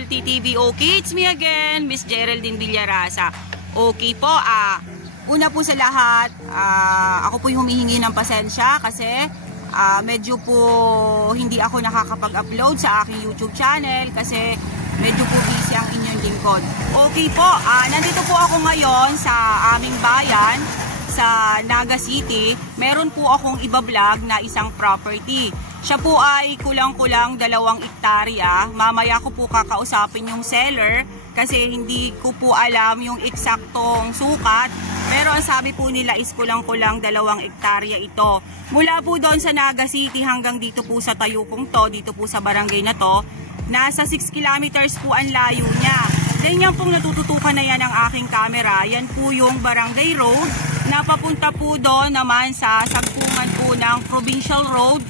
LTTV. Okay, it's me again, Miss Geraldine Villarasa. Okay po, una po sa lahat, ako po yung humihingi ng pasensya kasi medyo po hindi ako nakakapag-upload sa aking YouTube channel kasi medyo po busy ang inyong lingkod. Okay po, nandito po ako ngayon sa aming bayan, sa Naga City. Meron po akong iba-vlog na isang property. Siya po ay kulang-kulang 2 hektarya. Mamaya ko po kakausapin yung seller kasi hindi ko po alam yung eksaktong sukat. Pero ang sabi po nila is kulang-kulang 2 hektarya ito. Mula po doon sa Naga City hanggang dito po sa Tayupong to, dito po sa barangay na to, nasa 6 kilometers po ang layo niya. Then yan pong natututukan na yan ng aking camera. Yan po yung barangay road na papunta po doon naman sa sagpungan po ng provincial road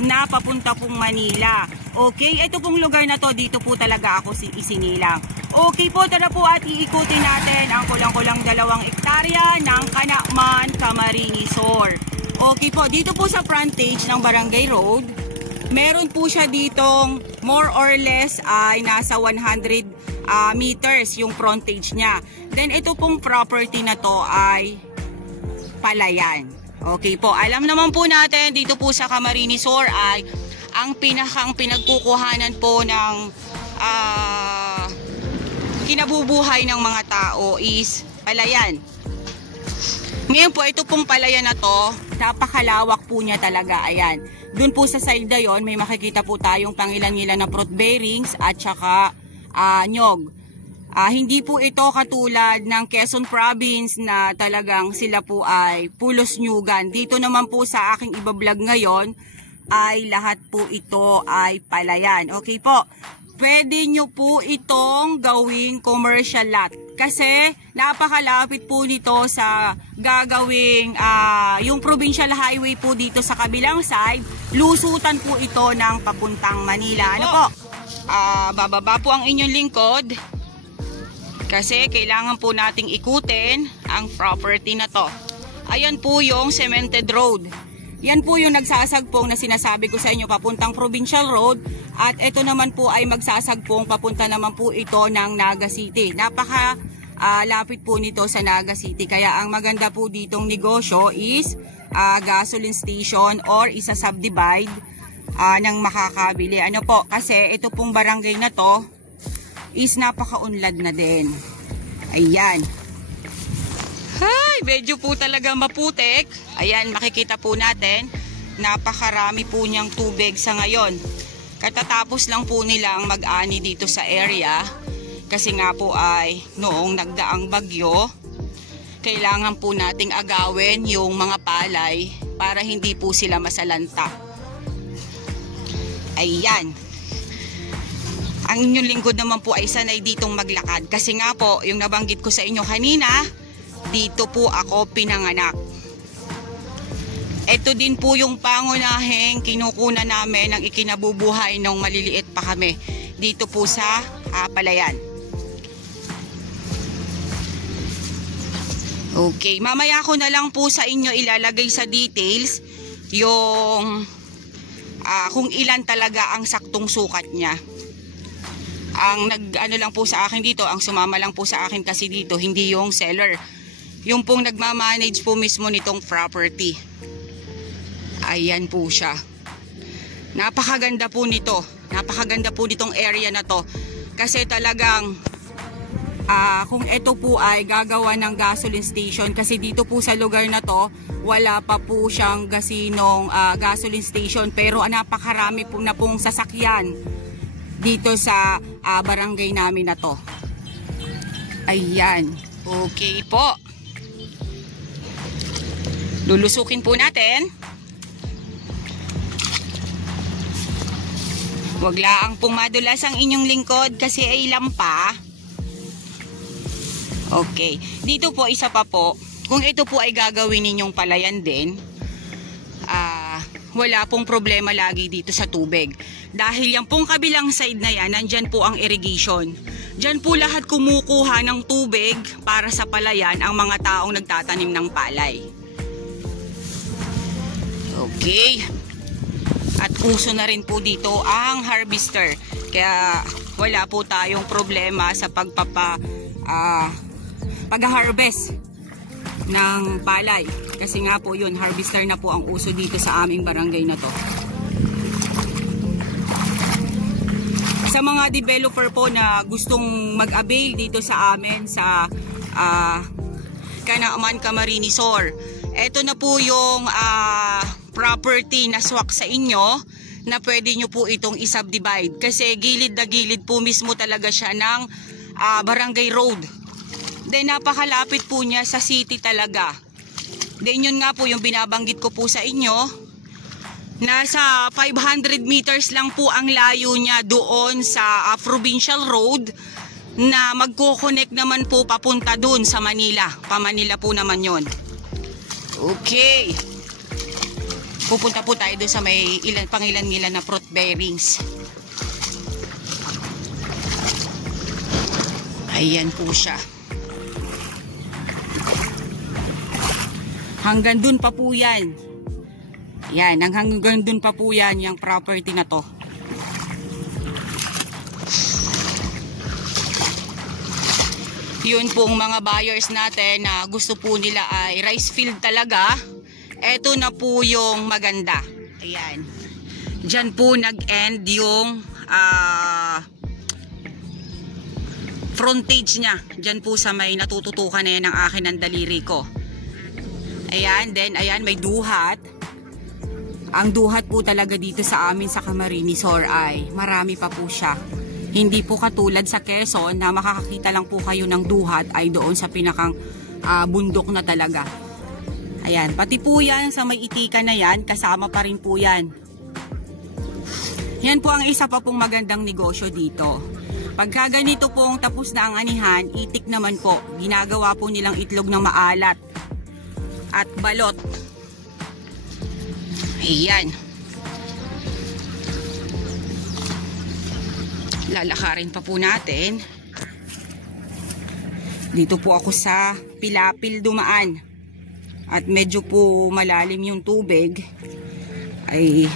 na papunta pong Manila. Okay, ito pong lugar na to, dito po talaga ako isinilang. Okay po, tara po at iikutin natin ang kulang-kulang 2 hektarya ng Kanakman, Camarines Sur. Okay po, dito po sa frontage ng barangay road, meron po siya ditong more or less ay nasa 100 meters yung frontage niya. Then ito pong property na to ay palayan. Okay po, alam naman po natin dito po sa Camarines Sur ay ang pinagkukuhanan po ng kinabubuhay ng mga tao is palayan. Ngayon po, ito pong palayan na to, napakalawak po niya talaga. Ayan, dun po sa side na yon, may makikita po tayong pangilan-ilan na fruit bearings at saka nyog. Hindi po ito katulad ng Quezon Province na talagang sila po ay pulos nyugan. Dito naman po sa aking iba-vlog ngayon ay lahat po ito ay palayan. Okay po, pwede nyo po itong gawing commercial lot kasi napakalapit po nito sa gagawing yung provincial highway po dito sa kabilang side. Lusutan po ito ng papuntang Manila. Ano po? Bababa po ang inyong lingkod kasi kailangan po nating ikutin ang property na to. Ayan po yung cemented road. Yan po yung nagsasagpong na sinasabi ko sa inyo papuntang provincial road. At ito naman po ay magsasagpong papunta naman po ito ng Naga City. Napaka lapit po nito sa Naga City. Kaya ang maganda po ditong negosyo is gasoline station or isa-subdivide ng makakabili. Ano po? Kasi ito pong barangay na to is napaka-unlad na din. Ayan. Hay, medyo po talaga maputik. Ayan, makikita po natin. Napakarami po niyang tubig sa ngayon. Katatapos lang po nilang mag-ani dito sa area. Kasi nga po ay noong nagdaang bagyo, kailangan po nating agawin yung mga palay para hindi po sila masalanta. Ayan. Ang inyong lingkod naman po ay sanay ditong maglakad. Kasi nga po, yung nabanggit ko sa inyo kanina, dito po ako pinanganak. Ito din po yung pangunahing kinukunan namin ng ikinabubuhay nung maliliit pa kami. Dito po sa palayan. Okay, mamaya ko na lang po sa inyo ilalagay sa details yung kung ilan talaga ang saktong sukat niya. Ang nag-ano lang po sa akin dito, ang sumama lang po sa akin kasi dito, hindi yung seller. Yung pong nagmamanage po mismo nitong property. Ayan po siya. Napakaganda po nito. Napakaganda po nitong area na to. Kasi talagang kung ito po ay gagawa ng gasoline station, kasi dito po sa lugar na to wala pa po siyang gasinong gasoline station, pero napakarami po na pong sasakyan dito sa barangay namin na to. Ayan. Okay po. Lulusukin po natin. Huwag laang pong madulas ang inyong lingkod kasi ay lampa. Okay. Dito po isa pa po. Kung ito po ay gagawin ninyong palayan din, wala pong problema lagi dito sa tubig. Dahil yan pong kabilang side na yan, nandyan po ang irrigation. Dyan po lahat kumukuha ng tubig para sa palayan ang mga taong nagtatanim ng palay. Okay. At uso na rin po dito ang harvester. Kaya wala po tayong problema sa pag-harvest ng palay. Kasi nga po yun, harvester na po ang uso dito sa aming barangay na to. Sa mga developer po na gustong mag-avail dito sa amin sa Canaaman Camarines Sur, eto na po yung property na swak sa inyo na pwede nyo po itong isubdivide. Kasi gilid na gilid po mismo talaga siya ng barangay road. Then napakalapit po niya sa city talaga. Then yun nga po yung binabanggit ko po sa inyo. Nasa 500 meters lang po ang layo niya doon sa provincial road na magko-connect naman po papunta doon sa Manila. Pa-Manila po naman yon. Okay. Pupunta po tayo doon sa may pangilan-ngilan na fruit bearings. Ayan po siya. Hanggang dun pa po yan. Yan, hanggang dun pa po yan yung property na to. Yun pong mga buyers natin na gusto po nila ay rice field talaga. Eto na po yung maganda. Ayan. Diyan po nag-end yung frontage niya. Diyan po sa may natututukan na yan ng akin ng daliri ko. Ayan, then ayan may duhat. Ang duhat po talaga dito sa amin sa Camarines Sur ay marami pa po siya. Hindi po katulad sa Quezon na makakakita lang po kayo ng duhat ay doon sa pinakang bundok na talaga. Ayan, pati po yan sa may itikan na yan, kasama pa rin po yan. Yan po ang isa pa pong magandang negosyo dito. Pagka ganito pong tapos na ang anihan, itik naman po. Ginagawa po nilang itlog ng maalat at balot. Ayan. Lalakarin pa po natin. Dito po ako sa Pilapil dumaan. At medyo po malalim yung tubig. Ay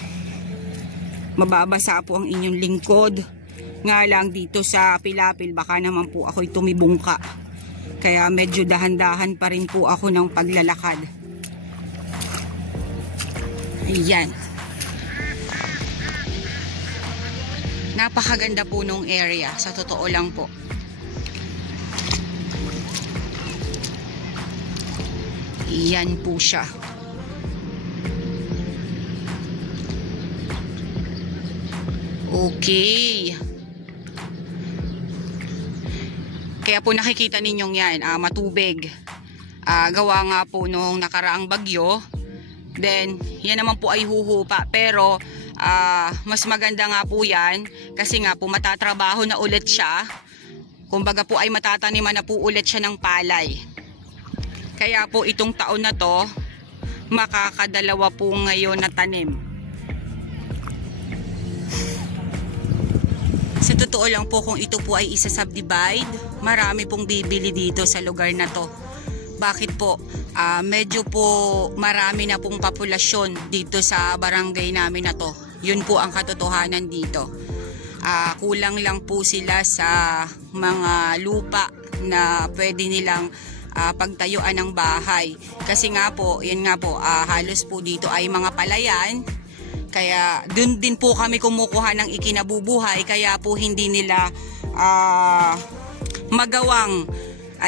mababasa po ang inyong lingkod. Nga lang dito sa Pilapil baka naman po ako'y tumibungka. Kaya medyo dahan-dahan pa rin po ako ng paglalakad. Ayan. Napakaganda po nung area. Sa totoo lang po. Ayan po siya. Okay. Kaya po nakikita ninyong yan, matubig. Gawa nga po nung nakaraang bagyo. Then, yan naman po ay huhupa. Pero, mas maganda nga po yan. Kasi nga po matatrabaho na ulit siya. Kumbaga po ay matataniman na po ulit siya ng palay. Kaya po itong taon na to, makakadalawa po ngayon na tanim. Sa totoo lang po kung ito po ay isa-subdivide, marami pong bibili dito sa lugar na to. Bakit po? Medyo po marami na pong populasyon dito sa barangay namin na to. Yun po ang katotohanan dito. Kulang lang po sila sa mga lupa na pwede nilang pagtayuan ng bahay. Kasi nga po, yan nga po, halos po dito ay mga palayan. Kaya dun din po kami kumukuha ng ikinabubuhay. Kaya po hindi nila magawang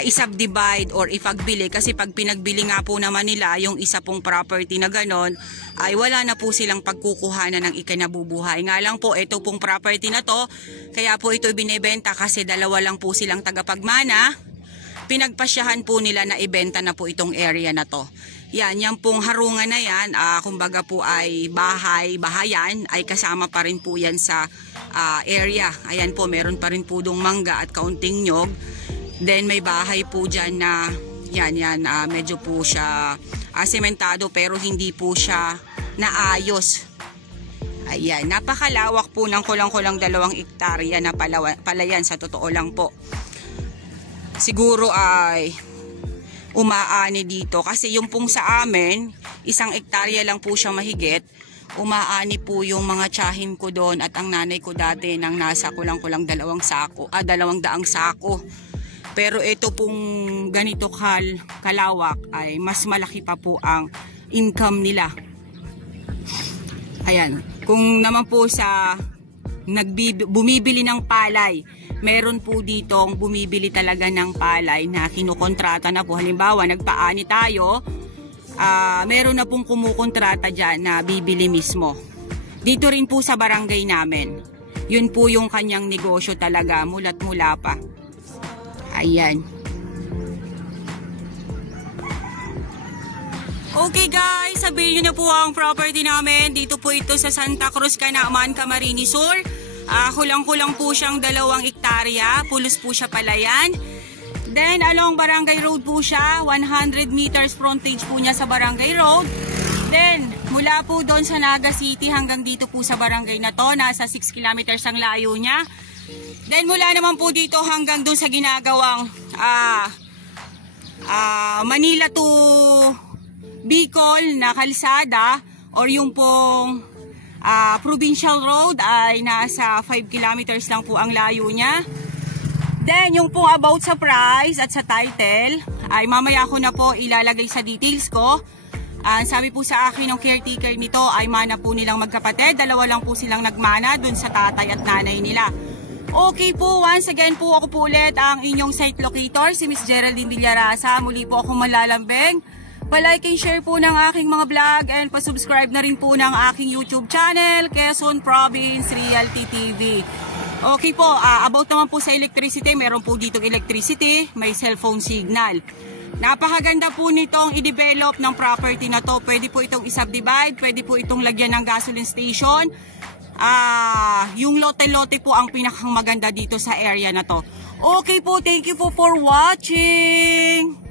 isubdivide or ipagbili. Kasi pag pinagbili nga po naman nila yung isa pong property na ganon, ay wala na po silang pagkukuhanan ng ikinabubuhay. Nga lang po ito pong property na to, kaya po ito binibenta kasi dalawa lang po silang tagapagmana. Pinagpasyahan po nila na ibenta na po itong area na to. Yan pong harungan na yan, kumbaga po ay bahayan, ay kasama pa rin po yan sa area. Ayan po, meron pa rin po dong mangga at kaunting nyog. Then may bahay po dyan na, medyo po siya sementado pero hindi po siya naayos. Ayan, napakalawak po ng kulang-kulang 2 hektarya na palayan sa totoo lang po. Siguro ay umaani dito kasi yung pong sa amin 1 hektarya lang po siya mahigit. umaani po yung mga tiyahin ko doon at ang nanay ko dati nang nasa kulang-kulang 200 sako. Pero ito pong ganito kalawak ay mas malaki pa po ang income nila. Ayan, kung naman po sa bumibili ng palay, meron po ditong bumibili talaga ng palay na kinukontrata na po. Halimbawa, nagpaani tayo, meron na pong kumukontrata dyan na bibili mismo. Dito rin po sa barangay namin. Yun po yung kanyang negosyo talaga, mulat mula pa. Ayan. Okay guys, sabihin nyo na po ang property namin. Dito po ito sa Santa Cruz, Canaaman, Camarines Sur. Kulang-kulang po siyang 2 hektarya. Pulos po siya palayan. Then along Barangay Road po siya. 100 meters frontage po niya sa Barangay Road. Then mula po doon sa Naga City hanggang dito po sa barangay na to, nasa 6 kilometers ang layo niya. Then mula naman po dito hanggang doon sa ginagawang Manila to Bicol na kalsada or yung pong Provincial Road ay nasa 5 kilometers lang po ang layo niya. Then yung pong about sa price at sa title ay mamaya ko na po ilalagay sa details ko. Sabi po sa akin ng caretaker nito ay mana po nilang magkapatid. 2 lang po silang nagmana dun sa tatay at nanay nila. Okay po, once again po ako po ulit ang inyong site locator, si Miss Geraldine Villarasa. Muli po akong malalambing. Pa-like and share po ng aking mga vlog and pa-subscribe na rin po ng aking YouTube channel, Quezon Province Realty TV. Okay po, about naman po sa electricity, meron po ditong electricity, may cellphone signal. Napakaganda po nitong i-develop ng property na to. Pwede po itong i-subdivide, pwede po itong lagyan ng gasoline station. Yung lote-lote po ang pinakang maganda dito sa area na to. Okay po, thank you po for watching!